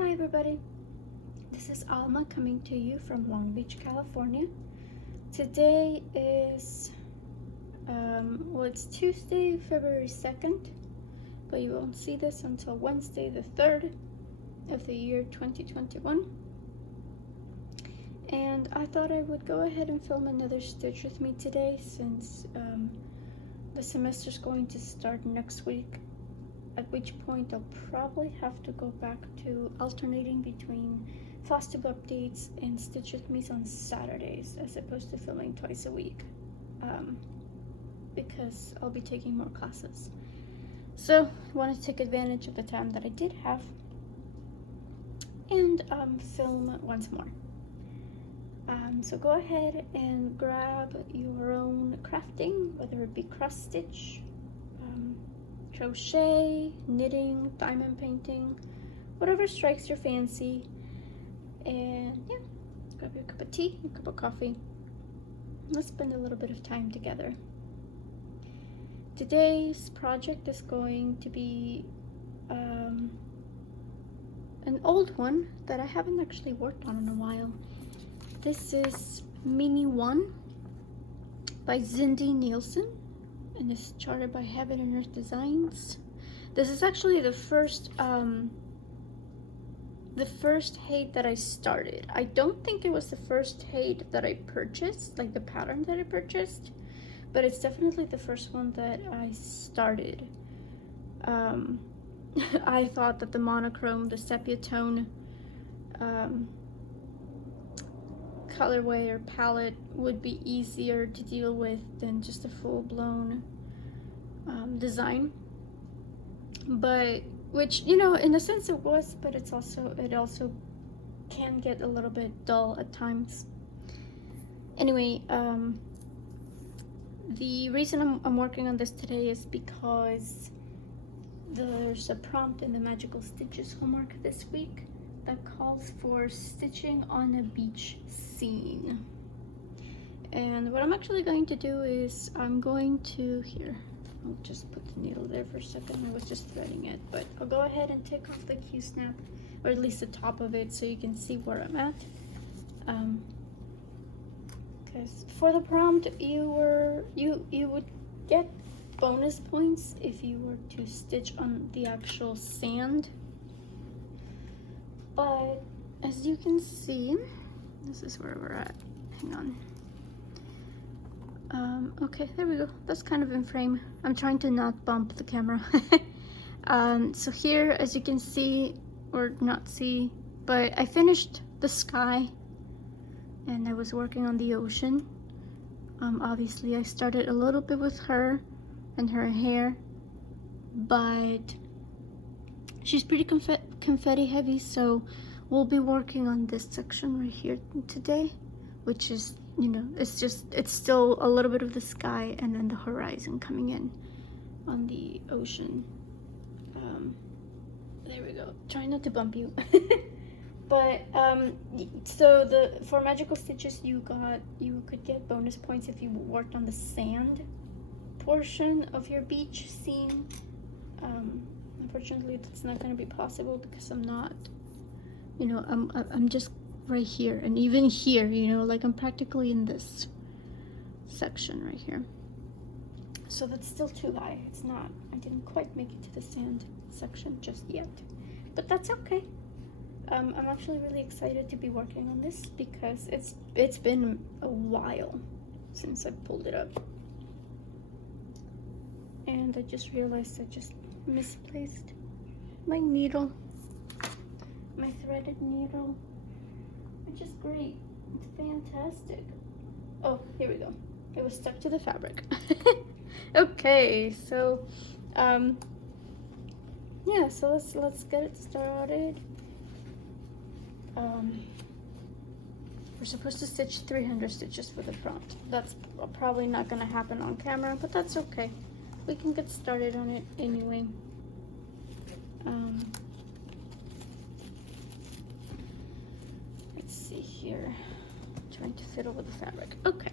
Hi everybody, this is Alma coming to you from Long Beach, California. Today is, it's Tuesday, February 2nd, but you won't see this until Wednesday the 3rd of the year 2021. And I thought I would go ahead and film another stitch with me today since the semester's going to start next week. At which point I'll probably have to go back to alternating between FlossTube updates and Stitch With Me's on Saturdays as opposed to filming twice a week, because I'll be taking more classes. So I want to take advantage of the time that I did have and film once more. So go ahead and grab your own crafting, whether it be cross stitch, crochet, knitting, diamond painting, whatever strikes your fancy. And yeah, grab your cup of tea, your cup of coffee. Let's spend a little bit of time together. Today's project is going to be an old one that I haven't actually worked on in a while. This is Mini One by Cindy Nielsen, and it's charted by Heaven and Earth Designs. This is actually the first hate that I started. I don't think it was the first hate that I purchased, like the pattern that I purchased, but it's definitely the first one that I started. I thought that the monochrome, the sepia tone colorway or palette would be easier to deal with than just a full-blown design, but which, you know, in a sense it was, but it also can get a little bit dull at times. Anyway, the reason I'm working on this today is because there's a prompt in the Magical Stitches homework this week that calls for stitching on a beach scene. And what I'm actually going to do is I'm going to, here, I'll just put the needle there for a second. I was just threading it, but I'll go ahead and take off the Q-snap, or at least the top of it, so you can see where I'm at. Because for the prompt, you would get bonus points if you were to stitch on the actual sand. But as you can see, this is where we're at. Hang on. Okay, there we go. That's kind of in frame. I'm trying to not bump the camera. So here, as you can see, or not see, but I finished the sky and I was working on the ocean. Obviously I started a little bit with her and her hair, but she's pretty confetti heavy, so we'll be working on this section right here today, which is, you know, it's still a little bit of the sky and then the horizon coming in on the ocean. There we go. Try not to bump you. But so for Magical Stitches, you could get bonus points if you worked on the sand portion of your beach scene. Unfortunately, that's not going to be possible because I'm not, you know, I'm just right here, and even here, you know, like I'm practically in this section right here. So that's still too high. It's not, I didn't quite make it to the sand section just yet, but that's okay. I'm actually really excited to be working on this because it's been a while since I pulled it up, and I just realized I just misplaced my needle, my threaded needle, which is great. It's fantastic. Oh, here we go. It was stuck to the fabric. Okay, so yeah, so let's get it started. We're supposed to stitch 300 stitches for the prompt. That's probably not gonna happen on camera, but that's okay. We can get started on it anyway. Let's see here. Trying to fiddle with the fabric. Okay.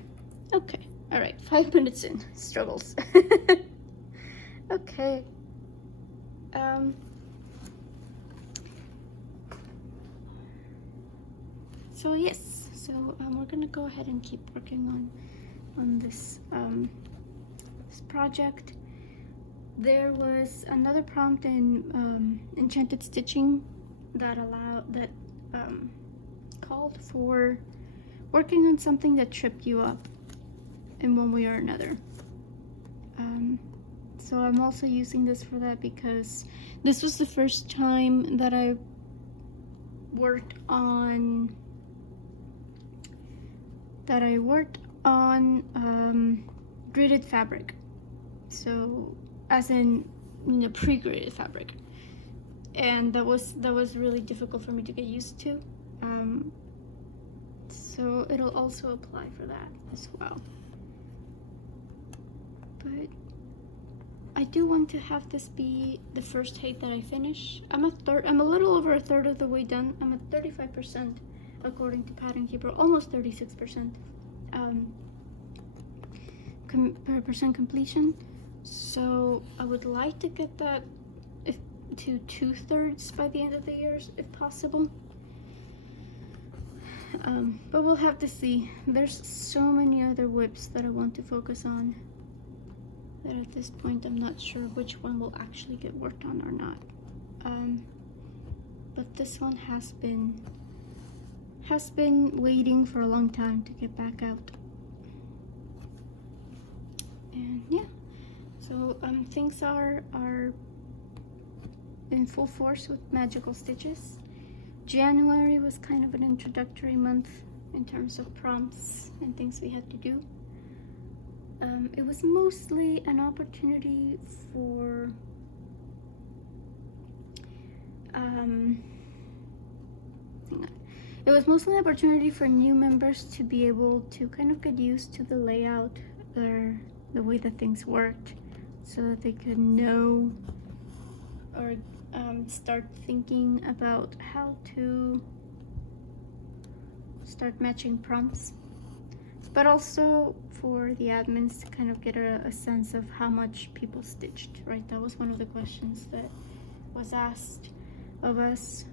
All right. 5 minutes in. Struggles. Okay. So yes, so we're gonna go ahead and keep working on this this project. There was another prompt in Enchanted Stitching that called for working on something that tripped you up in one way or another. So I'm also using this for that because this was the first time that I worked on gridded fabric. So as in, you know, pre-gridded fabric, and that was really difficult for me to get used to. So it'll also apply for that as well. But I do want to have this be the first height that I finish. I'm a little over a third of the way done. I'm at 35% according to Pattern Keeper, almost 36% percent completion. So I would like to get that to 2/3 by the end of the year, if possible. But we'll have to see. There's so many other whips that I want to focus on that at this point I'm not sure which one will actually get worked on or not. But this one has been waiting for a long time to get back out. And yeah, so things are in full force with magical stitches. January was kind of an introductory month in terms of prompts and things we had to do. It was mostly an opportunity for it was mostly an opportunity for new members to be able to kind of get used to the layout or the way that things worked, so that they could know or start thinking about how to start matching prompts, but also for the admins to kind of get a sense of how much people stitched, right? That was one of the questions that was asked of us.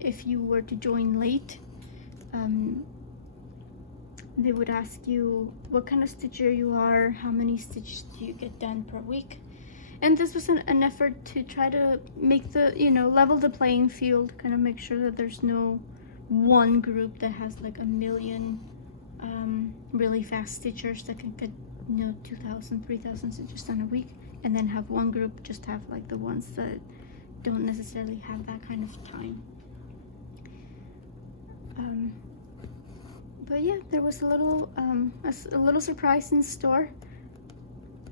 If you were to join late, they would ask you what kind of stitcher you are, how many stitches do you get done per week. And this was an effort to try to make the, you know, level the playing field, kind of make sure that there's no one group that has like a million really fast stitchers that can get, you know, 2,000, 3,000 stitches done a week, and then have one group just have like the ones that don't necessarily have that kind of time. But yeah, there was a little surprise in store.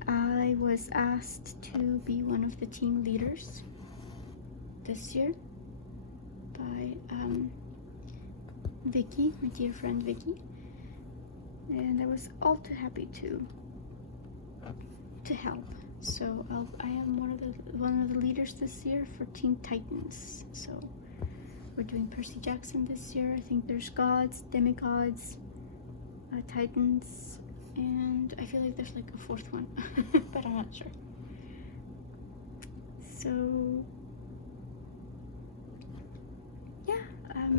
I was asked to be one of the team leaders this year by Vicky, my dear friend Vicky, and I was all too happy to help. So I am one of the leaders this year for Team Titans. So we're doing Percy Jackson this year. I think there's gods, demigods, Titans, and I feel like there's like a fourth one, but I'm not sure. So yeah,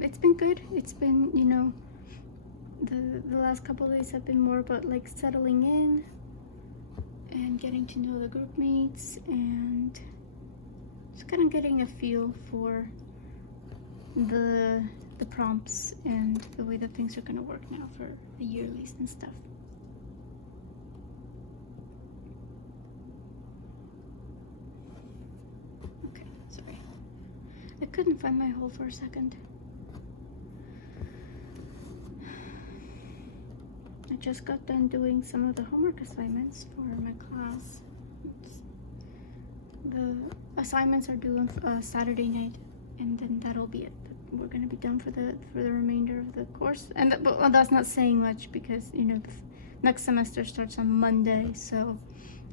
it's been good. It's been, you know, the last couple of days have been more about like settling in and getting to know the group mates and just kind of getting a feel for the prompts and the way that things are going to work now for the yearlies and stuff. Okay, sorry. I couldn't find my hole for a second. I just got done doing some of the homework assignments for my class. The assignments are due on Saturday night, and then that'll be it. We're gonna be done for the remainder of the course, and well, that's not saying much because, you know, the next semester starts on Monday, so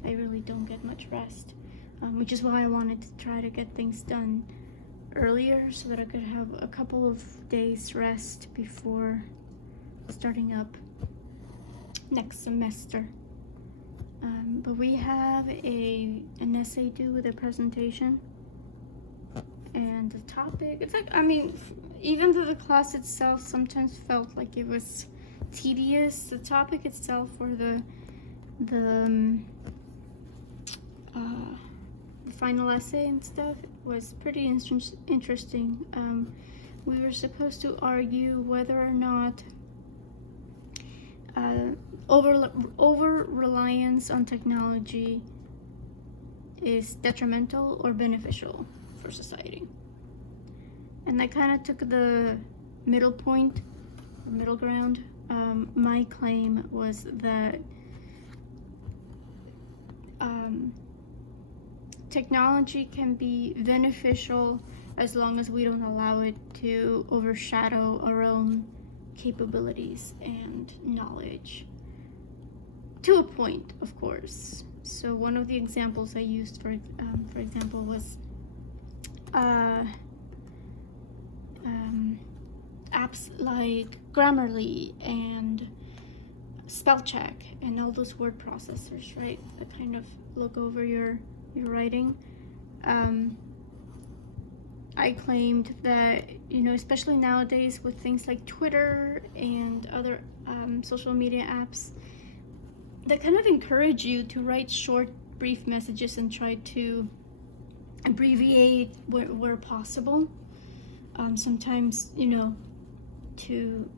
I really don't get much rest, which is why I wanted to try to get things done earlier so that I could have a couple of days rest before starting up next semester. But we have an essay due with a presentation, and the topic, it's like, I mean, even though the class itself sometimes felt like it was tedious, the topic itself, or the final essay and stuff, was pretty interesting. We were supposed to argue whether or not over reliance on technology is detrimental or beneficial for society. And I kind of took the middle point, or middle ground. My claim was that technology can be beneficial as long as we don't allow it to overshadow our own capabilities and knowledge. To a point, of course. So one of the examples I used, for example, was apps like Grammarly and spell check and all those word processors, right? That kind of look over your writing. I claimed that, especially nowadays with things like Twitter and other social media apps that kind of encourage you to write short, brief messages and try to abbreviate where possible. Sometimes, to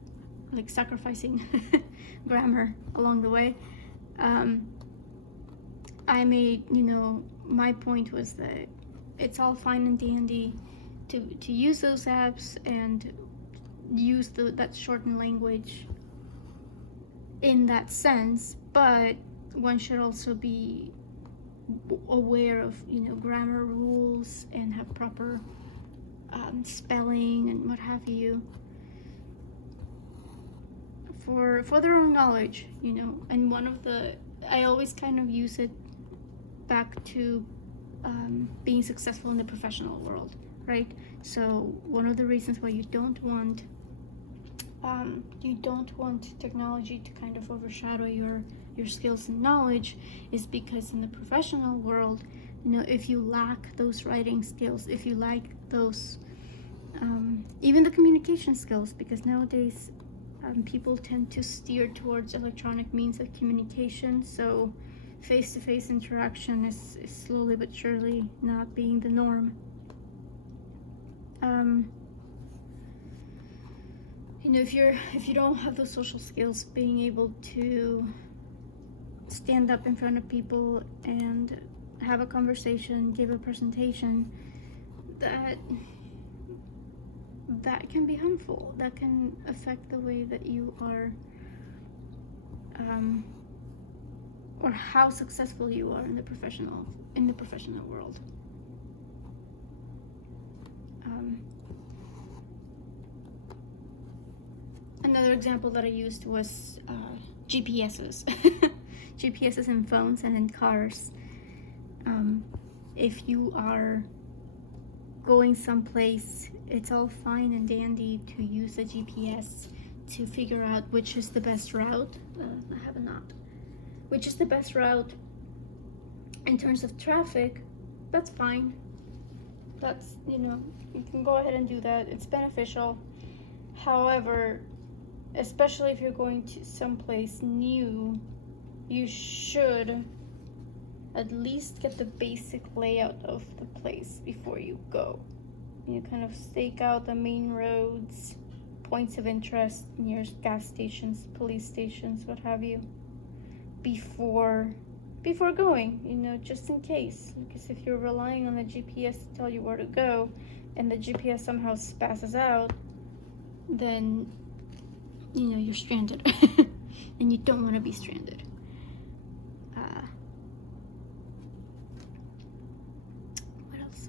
like sacrificing grammar along the way. I made, my point was that it's all fine and dandy to use those apps and use that shortened language in that sense, but one should also be aware of, grammar rules and have proper spelling and what have you for their own knowledge, and I always kind of use it back to being successful in the professional world, right? So one of the reasons why you don't want technology to kind of overshadow your skills and knowledge is because in the professional world, if you lack those writing skills, if you lack those even the communication skills, because nowadays people tend to steer towards electronic means of communication, so face-to-face interaction is slowly but surely not being the norm. If you don't have those social skills, being able to stand up in front of people and have a conversation, give a presentation, that can be harmful. That can affect the way that you are, or how successful you are in the professional world. Another example that I used was GPSs. GPSs in phones and in cars. If you are going someplace, it's all fine and dandy to use a GPS to figure out which is the best route. I have a knot. Which is the best route in terms of traffic. That's fine. That's, you can go ahead and do that. It's beneficial. However, especially if you're going to someplace new, you should at least get the basic layout of the place before you go. You kind of stake out the main roads, points of interest near gas stations, police stations, what have you, before going, just in case. Because if you're relying on the GPS to tell you where to go and the GPS somehow spasses out, then you're stranded. And you don't want to be stranded. What else?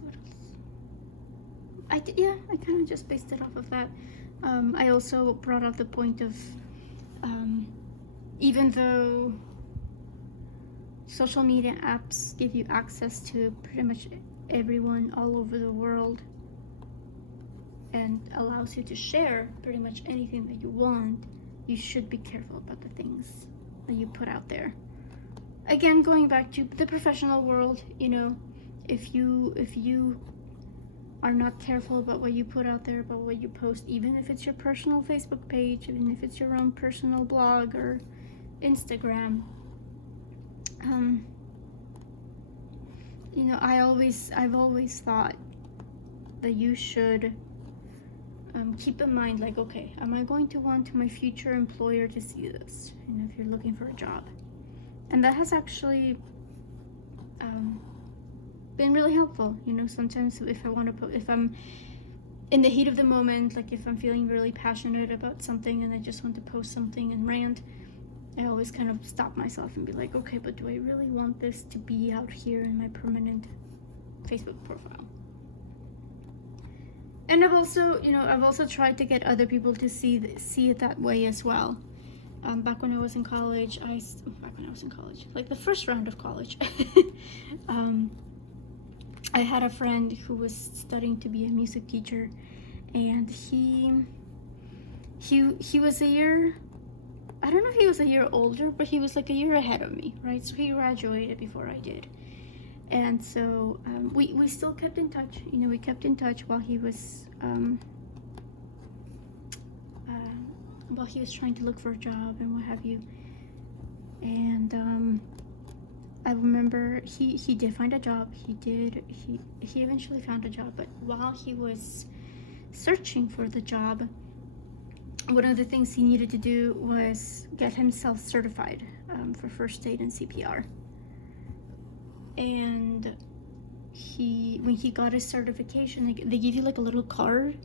I kind of just based it off of that. I also brought up the point of even though social media apps give you access to pretty much everyone all over the world and allows you to share pretty much anything that you want, you should be careful about the things that you put out there. Again, going back to the professional world, if you are not careful about what you put out there, about what you post, even if it's your personal Facebook page, even if it's your own personal blog or Instagram. You know, I've always thought that you should keep in mind, like, okay, am I going to want my future employer to see this? You know, if you're looking for a job. And that has actually been really helpful. You know, sometimes if I want to if I'm in the heat of the moment, like if I'm feeling really passionate about something and I just want to post something and rant, I always kind of stop myself and be like, okay, but do I really want this to be out here in my permanent Facebook profile? And I've also tried to get other people to see it that way as well. Back when I was in college, like the first round of college, I had a friend who was studying to be a music teacher, and he was a year, I don't know if he was a year older, but he was like a year ahead of me, right? So he graduated before I did. And so we still kept in touch. You know, we kept in touch while he was trying to look for a job and what have you. And I remember he did find a job. He eventually found a job. But while he was searching for the job, one of the things he needed to do was get himself certified for first aid and CPR. And when he got his certification, they give you like a little card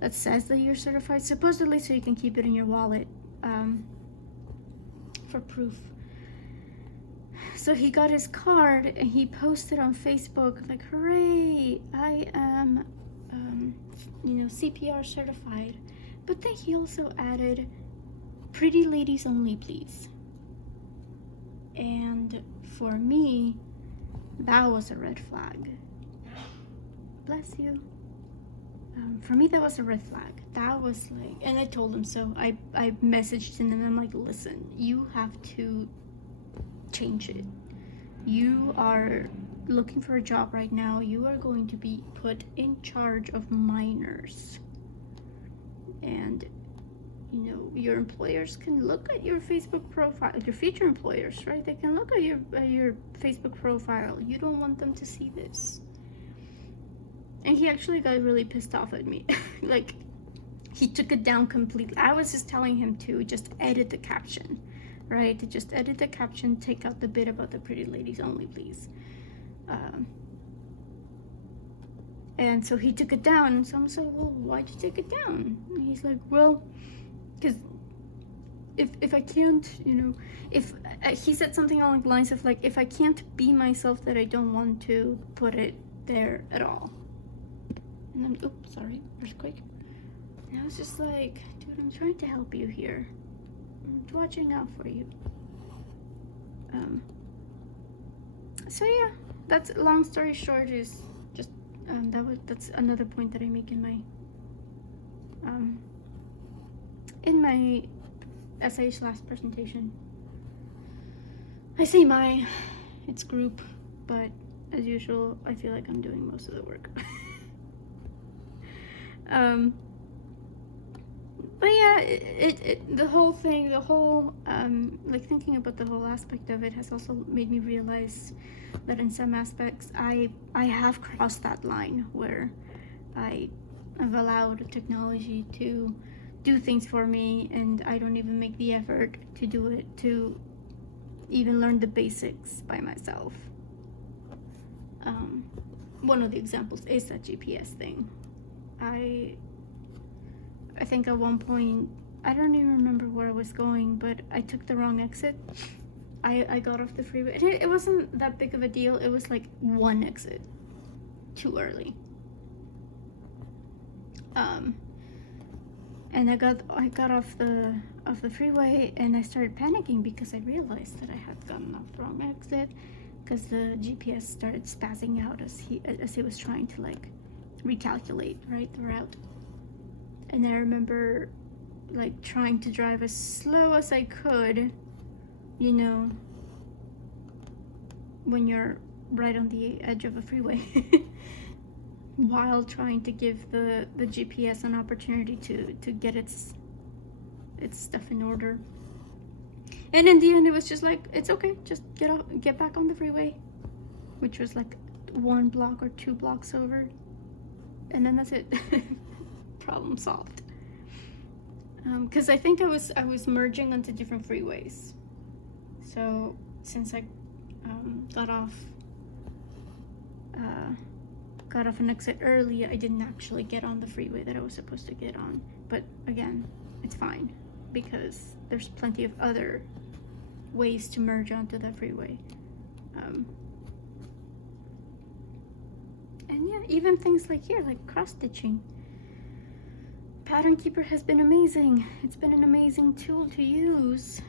that says that you're certified, supposedly so you can keep it in your wallet for proof. So he got his card and he posted on Facebook like, hooray, I am CPR certified. But then he also added, pretty ladies only, please. And for me, that was a red flag. Bless you. For me, that was a red flag. That was like, and I told him so. I messaged him and I'm like, listen, you have to change it. You are looking for a job right now. You are going to be put in charge of minors. And you know, your employers can look at your Facebook profile, your future employers, right? They can look at your Facebook profile. You don't want them to see this. And he actually got really pissed off at me. Like, he took it down completely. I was just telling him to just edit the caption, right? To just edit the caption, take out the bit about the pretty ladies only, please. And so he took it down. So I'm like, well, why'd you take it down? And he's like, well, because if I can't, you know, if he said something along the lines of like, if I can't be myself, that I don't want to put it there at all. And I'm, oops, sorry, earthquake. And I was just like, dude, I'm trying to help you here. I'm watching out for you. So yeah, that's, long story short, is just that's another point that I make in my essay/presentation. I say it's group, but as usual, I feel like I'm doing most of the work. But yeah, the whole thing, like thinking about the whole aspect of it has also made me realize that in some aspects I have crossed that line where I have allowed technology to do things for me, and I don't even make the effort to do it, to even learn the basics by myself. One of the examples is that GPS thing. I think at one point, I don't even remember where I was going, but I took the wrong exit. I got off the freeway. It wasn't that big of a deal. It was like one exit too early. And I got off the freeway, and I started panicking because I realized that I had gotten off the wrong exit, because the GPS started spazzing out as he was trying to like recalculate, right, the route. And I remember like trying to drive as slow as I could, you know, when you're right on the edge of a freeway, while trying to give the GPS an opportunity to get its stuff in order. And in the end, it was just like, it's okay, just get back on the freeway, which was like 1 block or 2 blocks over, and then that's it. Problem solved. Because I think I was merging onto different freeways. So since I got off an exit early, I didn't actually get on the freeway that I was supposed to get on. But again, it's fine because there's plenty of other ways to merge onto that freeway. And yeah, even things like here, like cross-stitching. Pattern Keeper has been amazing. It's been an amazing tool to use.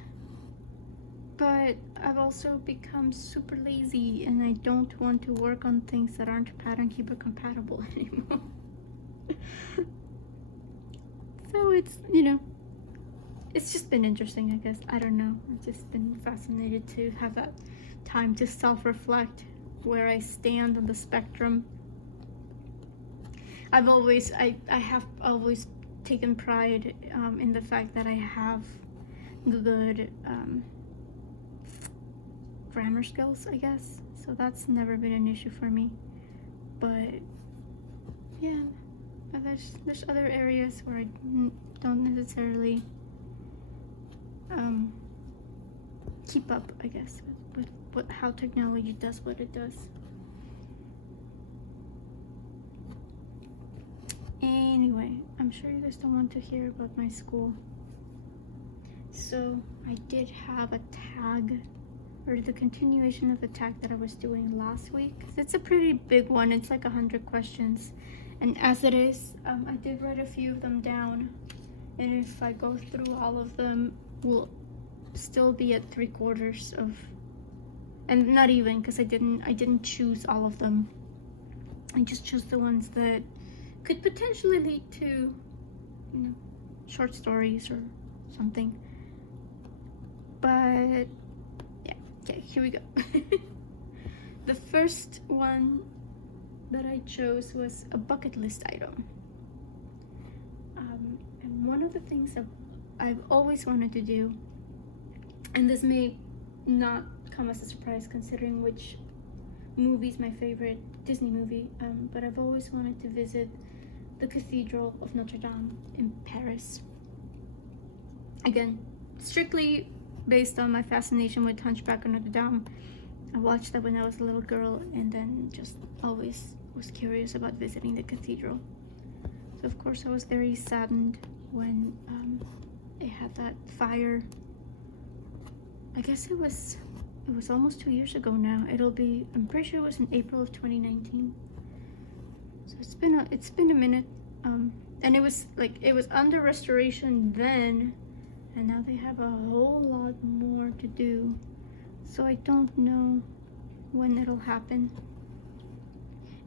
But I've also become super lazy and I don't want to work on things that aren't Pattern Keeper compatible anymore. So it's, you know, it's just been interesting, I guess. I don't know. I've just been fascinated to have that time to self-reflect where I stand on the spectrum. I have always taken pride in the fact that I have good grammar skills, I guess. So that's never been an issue for me. But yeah, there's other areas where I don't necessarily keep up, I guess, with how technology does what it does. Anyway, I'm sure you guys don't want to hear about my school. So I did have a tag, or the continuation of the tag that I was doing last week. It's a pretty big one. It's like 100 questions. And as it is, I did write a few of them down. And if I go through all of them, we'll still be at 3/4 of, and not even, because I didn't choose all of them. I just chose the ones that could potentially lead to, you know, short stories or something. But yeah, okay, here we go. The first one that I chose was a bucket list item. And one of the things that I've always wanted to do, and this may not come as a surprise considering which movie is my favorite Disney movie, but I've always wanted to visit the Cathedral of Notre Dame in Paris. Again, strictly based on my fascination with Hunchback of Notre Dame. I watched that when I was a little girl and then just always was curious about visiting the cathedral. So of course I was very saddened when it had that fire. I guess it was almost 2 years ago now. I'm pretty sure it was in April of 2019. So it's been a minute. And it was under restoration then, and now they have a whole lot more to do. So I don't know when it'll happen.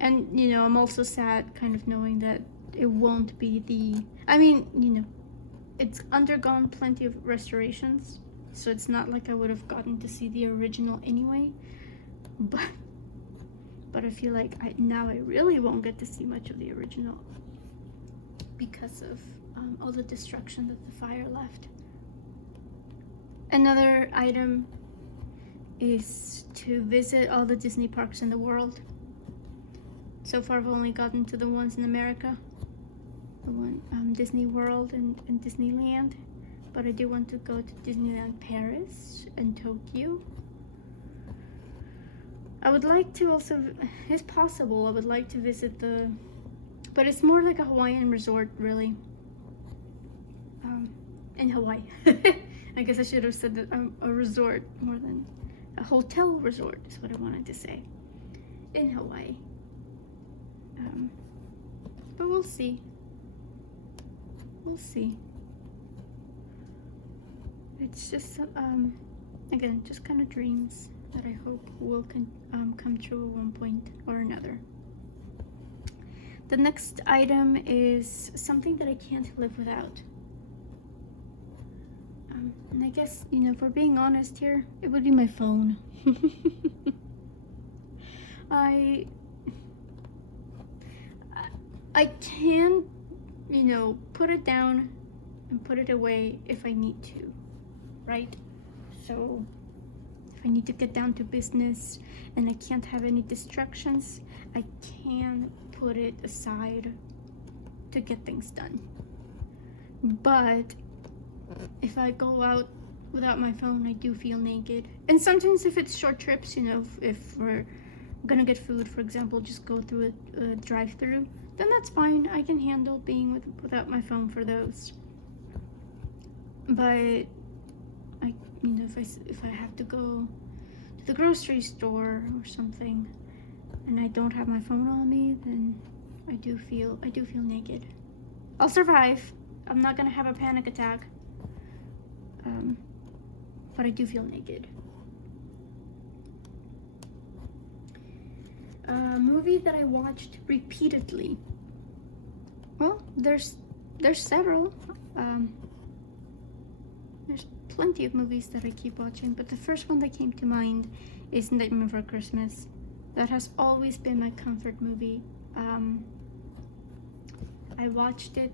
And you know, I'm also sad kind of knowing that it won't be it's undergone plenty of restorations, so it's not like I would have gotten to see the original anyway. But I feel like now I really won't get to see much of the original because of all the destruction that the fire left. Another item is to visit all the Disney parks in the world. So far I've only gotten to the ones in America, the one Disney World and Disneyland, but I do want to go to Disneyland Paris and Tokyo. I would like to also, if possible, I would like to visit but it's more like a Hawaiian resort, really. In Hawaii. I guess I should have said that, a resort more than a hotel resort is what I wanted to say. In Hawaii. But we'll see. We'll see. It's just, again, just kind of dreams that I hope will come true at one point or another. The next item is something that I can't live without. And I guess, you know, if we're being honest here, it would be my phone. I can, you know, put it down and put it away if I need to, right? So if I need to get down to business and I can't have any distractions, I can put it aside to get things done. But if I go out without my phone, I do feel naked. And sometimes if it's short trips, you know, if we're gonna get food, for example, just go through a drive-through, then that's fine. I can handle being without my phone for those. But I, you know, if I have to go to the grocery store or something and I don't have my phone on me, then I do feel naked. I'll survive. I'm not gonna have a panic attack. But I do feel naked. A movie that I watched repeatedly. Well, there's several. There's plenty of movies that I keep watching, but the first one that came to mind is Nightmare Before Christmas. That has always been my comfort movie. I watched it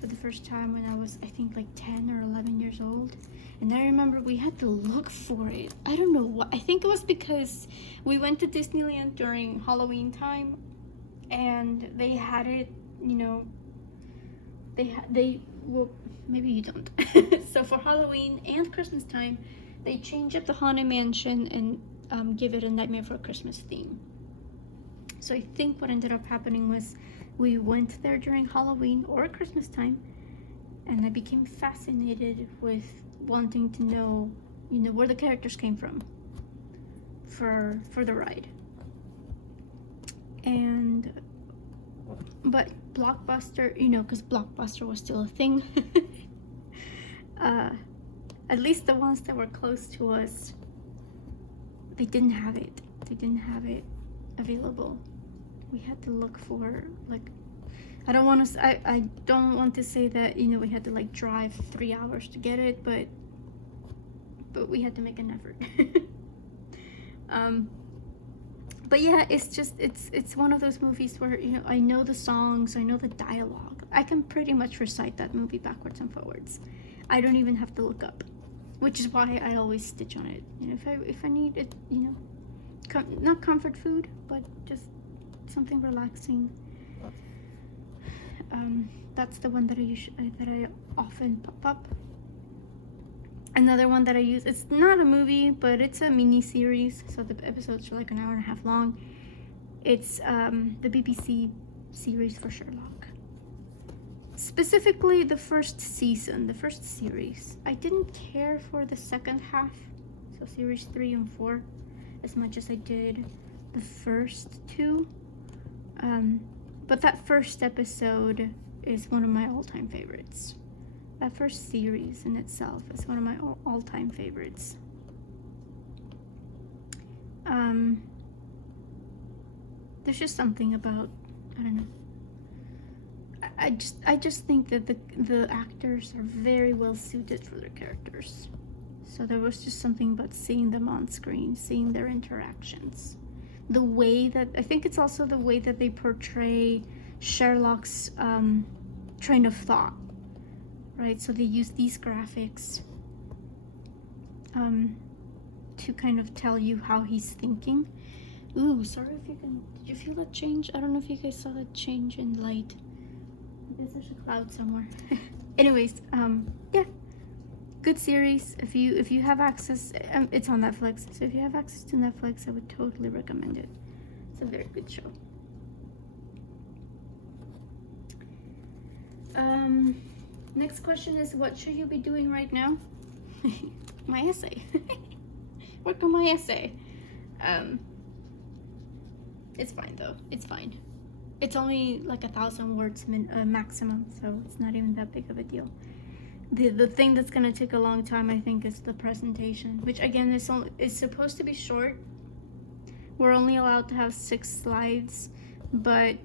for the first time when I was, I think, like 10 or 11 years old. And I remember we had to look for it. I don't know what. I think it was because we went to Disneyland during Halloween time and they had it, you know, well, maybe you don't. So for Halloween and Christmas time, they change up the Haunted Mansion and give it a Nightmare Before Christmas theme. So I think what ended up happening was we went there during Halloween or Christmas time, and I became fascinated with wanting to know, you know, where the characters came from for the ride. But Blockbuster, you know, because Blockbuster was still a thing. At least the ones that were close to us, they didn't have it. They didn't have it available. We had to look for, like, I don't want to say that, you know, we had to like drive 3 hours to get it, but we had to make an effort. But yeah, it's one of those movies where, you know, I know the songs, I know the dialogue. I can pretty much recite that movie backwards and forwards. I don't even have to look up, which is why I always stitch on it. You know, if I need it, you know, not comfort food, but just something relaxing. That's the one that I often pop up. Another one that I use, it's not a movie, but it's a mini series, so the episodes are like an hour and a half long. It's the BBC series for Sherlock. Specifically the first season, the first series. I didn't care for the second half, so series 3 and 4, as much as I did the first two. But that first episode is one of my all-time favorites. That first series in itself is one of my all-time favorites. There's just something about, I don't know. I just think that the actors are very well suited for their characters. So there was just something about seeing them on screen, seeing their interactions. The way that, I think it's also the way that they portray Sherlock's train of thought, right? So they use these graphics to kind of tell you how he's thinking. Ooh, sorry if you can, did you feel that change? I don't know if you guys saw that change in light. I guess there's a cloud somewhere. Anyways, yeah, good series. If you have access, it's on Netflix, so if you have access to Netflix, I would totally recommend it. It's a very good show. Next question is, what should you be doing right now? My essay. Work on my essay. It's fine though. It's fine. It's only like 1,000 words maximum, so it's not even that big of a deal. The thing that's gonna take a long time, I think, is the presentation, which again is supposed to be short. We're only allowed to have 6 slides, but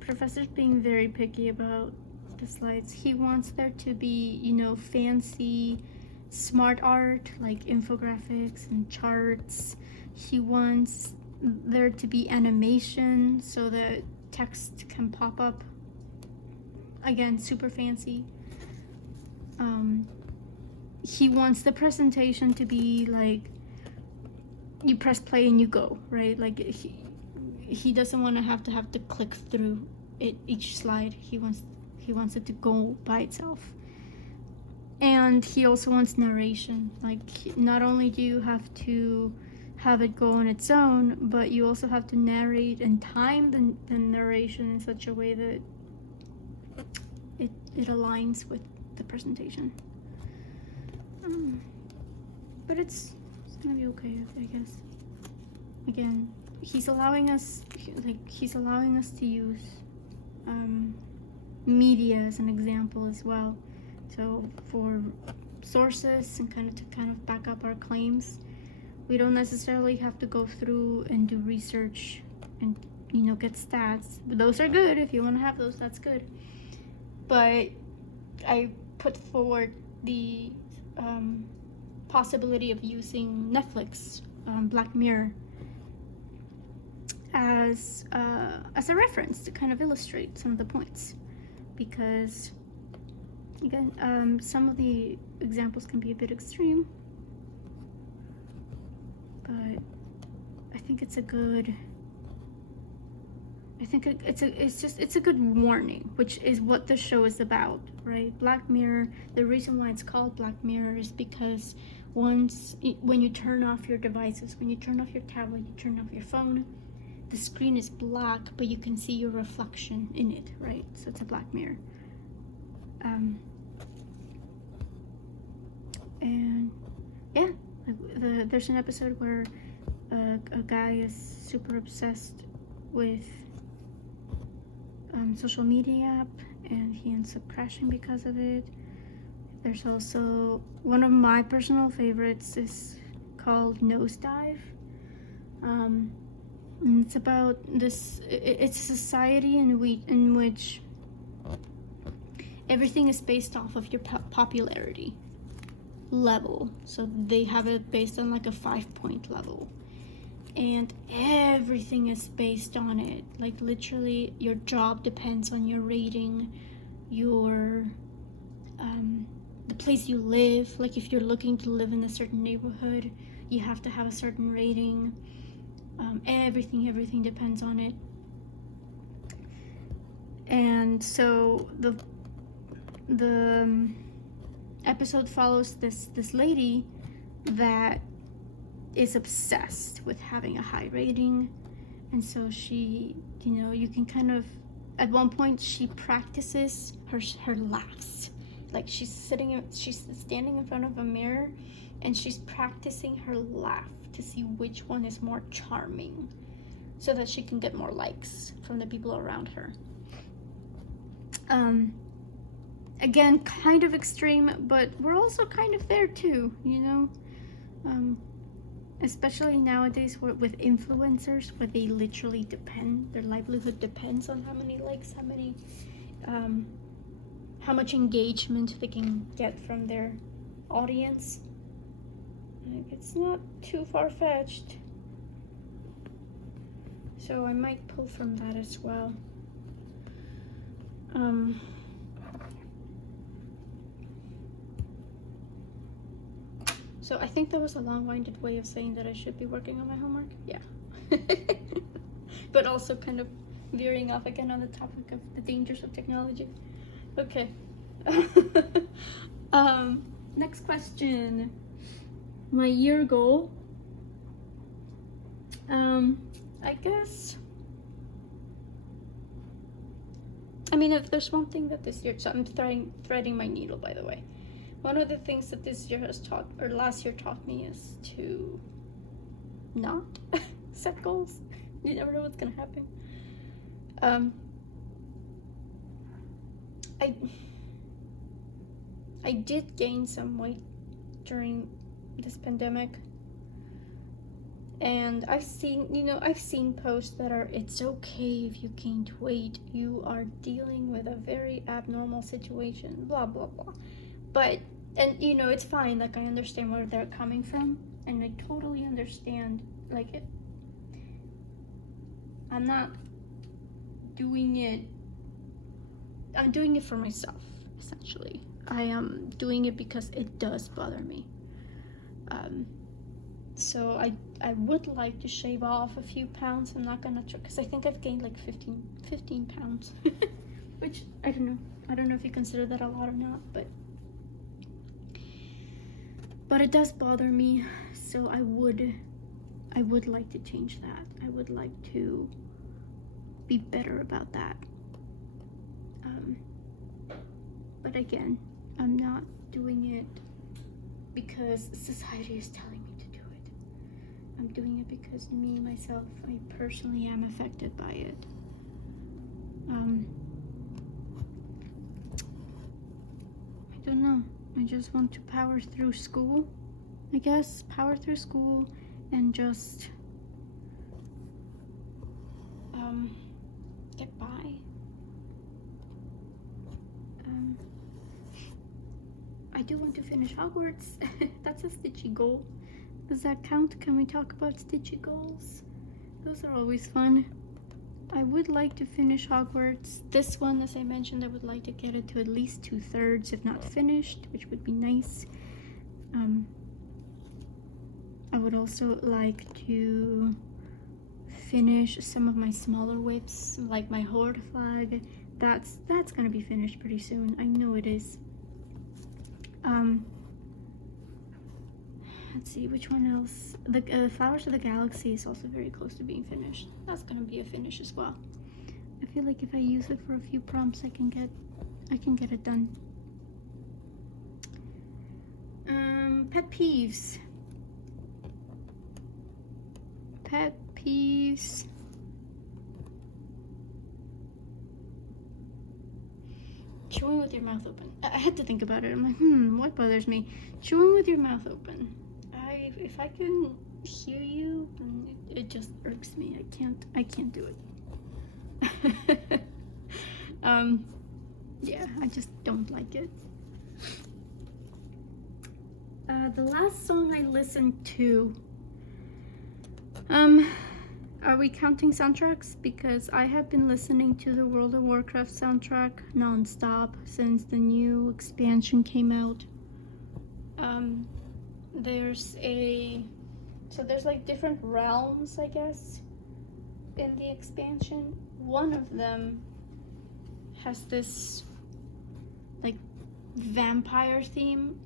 professor's being very picky about the slides. He wants there to be, you know, fancy, smart art like infographics and charts. He wants there to be animation so that text can pop up again, super fancy. He wants the presentation to be like, you press play and you go, right? Like he doesn't want to have to click through it each slide. He wants it to go by itself. And he also wants narration. Like, not only do you have to have it go on its own, but you also have to narrate and time the narration in such a way that it aligns with the presentation. But it's gonna be okay, I guess. Again, he's allowing us to use media as an example as well. So for sources and kind of back up our claims, we don't necessarily have to go through and do research and get stats. But those are good. If you want to have those, that's good. But I put forward the possibility of using Netflix, Black Mirror, as a reference to kind of illustrate some of the points, because again, some of the examples can be a bit extreme, but I think it's a good warning, which is what the show is about, right? Black Mirror, the reason why it's called Black Mirror is because when you turn off your devices, when you turn off your tablet, you turn off your phone, the screen is black, but you can see your reflection in it, right? So it's a black mirror. And yeah, there's an episode where a guy is super obsessed with social media app, and he ends up crashing because of it. There's also one of my personal favorites is called Nosedive. And it's about this. It's a society in which everything is based off of your popularity level. So they have it based on like a 5-point level, and everything is based on it. Like, literally, your job depends on your rating, your the place you live. Like, if you're looking to live in a certain neighborhood, you have to have a certain rating. Everything depends on it. And so the episode follows this lady that is obsessed with having a high rating. And so she, you can kind of, at one point she practices her laughs. Like, she's standing in front of a mirror and she's practicing her laugh to see which one is more charming, so that she can get more likes from the people around her. Again, kind of extreme, but we're also kind of there too, especially nowadays with influencers, where they literally their livelihood depends on how many likes, how much engagement they can get from their audience. Like, it's not too far-fetched, so I might pull from that as well. So I think that was a long-winded way of saying that I should be working on my homework. Yeah. But also kind of veering off again on the topic of the dangers of technology. Okay. Next question. My year goal. I guess, if there's one thing that this year, so I'm threading my needle, by the way. One of the things that this year last year taught me, is to not set goals. You never know what's gonna happen. I did gain some weight during this pandemic, and I've seen posts that are, it's okay if you gained weight, you are dealing with a very abnormal situation, blah blah blah. But, and it's fine, like, I understand where they're coming from, and I totally understand, like, I'm not doing it I'm doing it for myself, essentially. I am doing it because it does bother me. So I would like to shave off a few pounds. I'm not gonna try, because I think I've gained like 15 pounds, which I don't know. I don't know if you consider that a lot or not, but it does bother me. So I would like to change that. I would like to be better about that. But again, I'm not doing it because society is telling me to do it. I'm doing it because me, myself, I personally am affected by it. I don't know. I just want to power through school, I guess. Power through school and just get by. I do want to finish Hogwarts. That's a stitchy goal. Does that count? Can we talk about stitchy goals? Those are always fun. I would like to finish Hogwarts. This one, as I mentioned, I would like to get it to at least 2/3, if not finished, which would be nice. I would also like to finish some of my smaller whips, like my Horde flag. That's gonna be finished pretty soon. I know it is. Let's see, which one else? The Flowers of the Galaxy is also very close to being finished. That's gonna be a finish as well. I feel like if I use it for a few prompts, I can get it done. Pet peeves. Pet peeves. Chewing with your mouth open. I had to think about it. I'm like, what bothers me? Chewing with your mouth open. If I can hear you, then it just irks me. I can't do it. Yeah, I just don't like it. The last song I listened to, are we counting soundtracks? Because I have been listening to the World of Warcraft soundtrack non-stop since the new expansion came out. There's like different realms, I guess, in the expansion. One of them has this like vampire theme,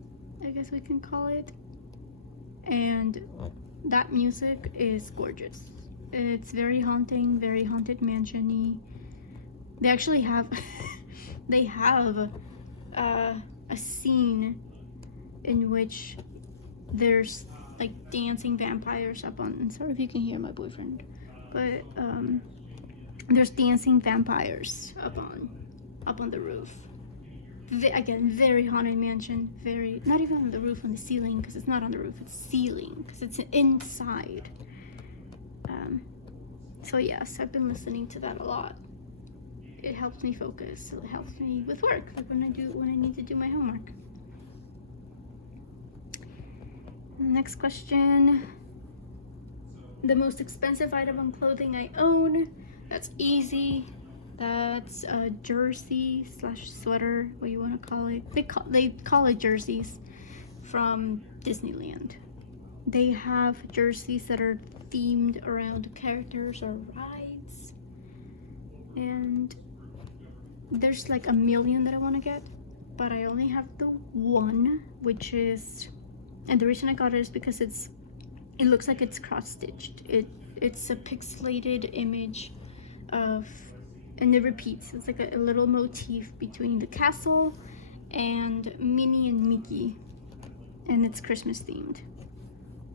I guess we can call it, and that music is gorgeous. It's very haunting, very Haunted Mansion-y. They actually have they have a scene in which there's like dancing vampires up on, I'm sorry if you can hear my boyfriend, but there's dancing vampires up on the roof. Again, very Haunted Mansion, very, not even on the roof, on the ceiling, because it's not on the roof, it's ceiling, because it's inside. So yes, I've been listening to that a lot. It helps me focus, it helps me with work, like when I need to do my homework. Next question. The most expensive item on clothing I own. That's easy. That's a jersey / sweater, what you want to call it. They call it jerseys from Disneyland. They have jerseys that are themed around characters or rides, and there's like a million that I want to get, but I only have the one, which is, and the reason I got it is because it looks like it's cross-stitched. It's a pixelated image of, and it repeats. It's like a little motif between the castle and Minnie and Mickey, and it's Christmas themed.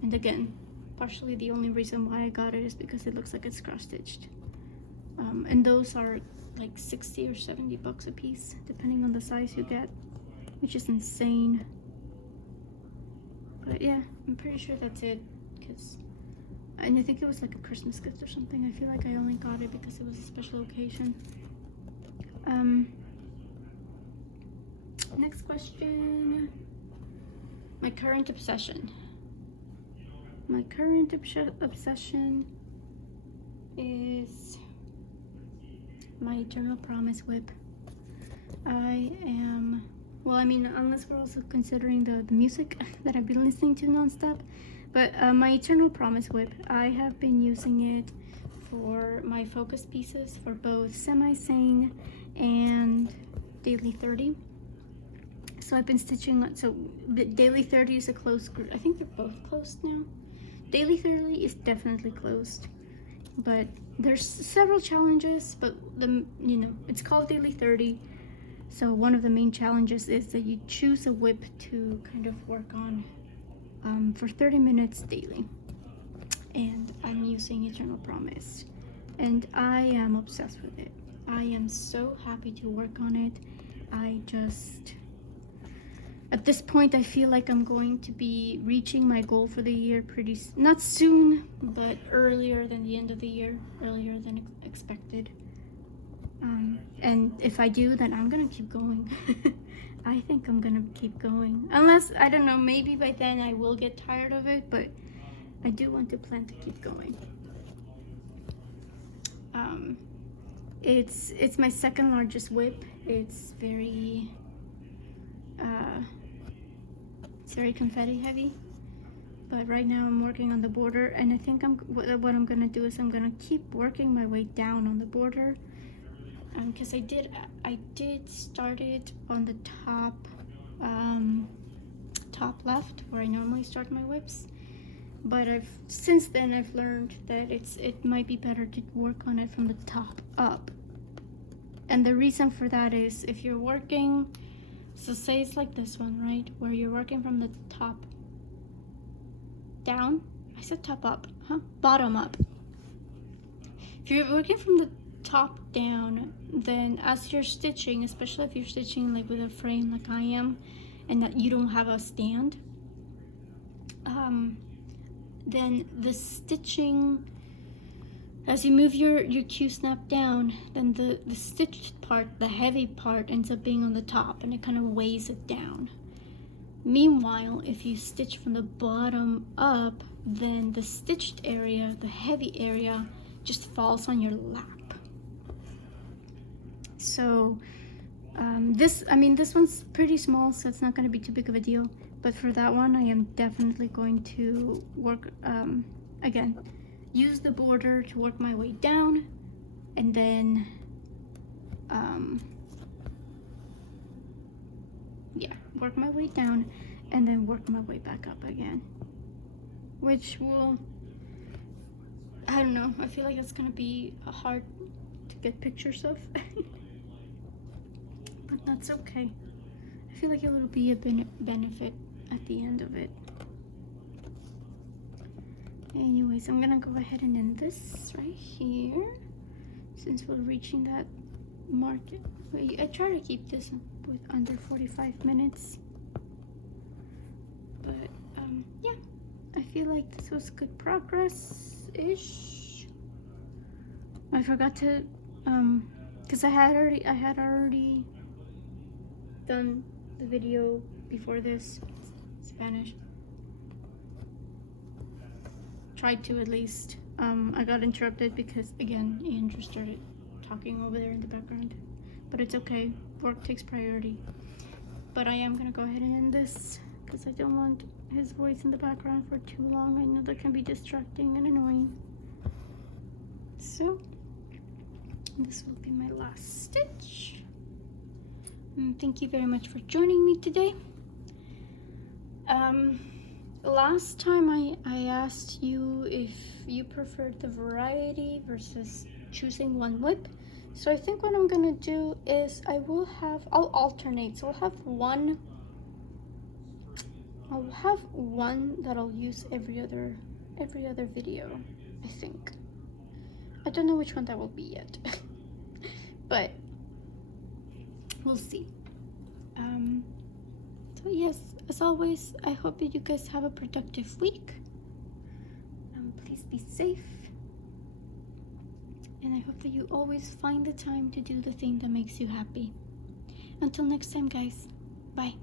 And again, partially the only reason why I got it is because it looks like it's cross-stitched. And those are like 60 or 70 bucks a piece, depending on the size you get, which is insane. But yeah, I'm pretty sure that's it, and I think it was like a Christmas gift or something. I feel like I only got it because it was a special occasion. Next question. My current obsession. My current obsession is my Eternal Promise whip. I am, well, I mean, unless we're also considering the music that I've been listening to nonstop. But my Eternal Promise whip, I have been using it for my focus pieces for both semi-sane and daily 30. So I've been stitching, so daily 30 is a closed group. I think they're both closed now. Daily 30 is definitely closed, but there's several challenges, but it's called daily 30. So one of the main challenges is that you choose a whip to kind of work on for 30 minutes daily. And I'm using Eternal Promise, and I am obsessed with it. I am so happy to work on it. At this point, I feel like I'm going to be reaching my goal for the year not soon, but earlier than the end of the year, earlier than expected. And if I do, then I'm gonna keep going. I think I'm gonna keep going. Unless, I don't know, maybe by then I will get tired of it, but I do want to plan to keep going. It's my second largest whip. It's very confetti heavy, but right now I'm working on the border, and I think what I'm gonna do is I'm gonna keep working my way down on the border, because I did start it on the top left where I normally start my whips, but since then I've learned that it might be better to work on it from the top up. And the reason for that is, if you're working, so say it's like this one, right, where you're working from the top down. I said top up, huh? Bottom up. If you're working from the top down, then as you're stitching, especially if you're stitching like with a frame like I am, and that you don't have a stand, then the stitching, as you move your Q-snap down, then the stitched part, the heavy part, ends up being on the top, and it kind of weighs it down. Meanwhile, if you stitch from the bottom up, then the stitched area, the heavy area, just falls on your lap. So this one's pretty small, so it's not going to be too big of a deal. But for that one, I am definitely going to work, again, use the border to work my way down, and then work my way down, and then work my way back up again, which will, I don't know, I feel like it's gonna be hard to get pictures of. But that's okay. I feel like it will be a benefit at the end of it. Anyways, I'm gonna go ahead and end this right here, since we're reaching that mark. I try to keep this with under 45 minutes, but yeah, I feel like this was good progress-ish. I forgot to because I had already done the video before this, Spanish. Tried to, at least. I got interrupted because, again, Andrew started talking over there in the background, but it's okay, work takes priority. But I am gonna go ahead and end this because I don't want his voice in the background for too long. I know that can be distracting and annoying. So this will be my last stitch. Thank you very much for joining me today. Last time I asked you if you preferred the variety versus choosing one whip. So I think what I'm gonna do is I'll alternate. So I'll have one that I'll use every other video, I think. I don't know which one that will be yet. But we'll see. So yes, as always, I hope that you guys have a productive week. Please be safe. And I hope that you always find the time to do the thing that makes you happy. Until next time, guys. Bye.